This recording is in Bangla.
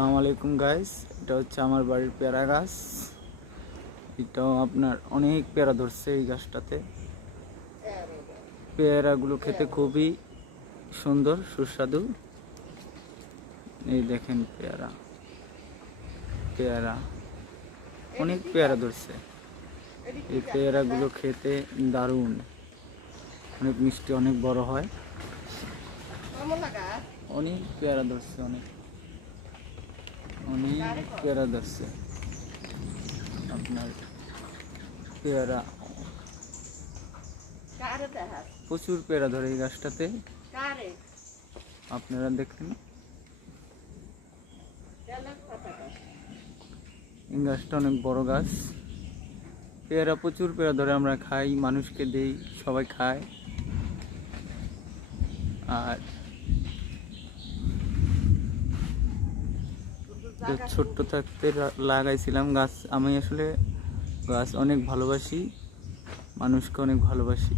আসসালামু আলাইকুম গাইস, এটা হচ্ছে আমার বাড়ির পেয়ারা গাছ। এটাও আপনার অনেক পেয়ারা ধরছে এই গাছটাতে। পেয়ারাগুলো খেতে খুবই সুন্দর সুস্বাদু। এই দেখেন পেয়ারা পেয়ারা অনেক পেয়ারা ধরছে। এই পেয়ারাগুলো খেতে দারুণ, অনেক মিষ্টি, অনেক বড় হয়। অনেক পেয়ারা ধরছে, অনেক অনেক পেয়ারা ধরছে আপনার পেয়ারা। প্রচুর পেয়ারা ধরে এই গাছটাতে, আপনারা দেখেন। এই গাছটা অনেক বড় গাছ, পেয়ারা প্রচুর পেয়ারা ধরে। আমরা খাই, মানুষকে দেই, সবাই খায়। আর ছোট্ট থাকতে লাগাইছিলাম গাছ। আমি আসলে গাছ অনেক ভালোবাসি, মানুষকে অনেক ভালোবাসি।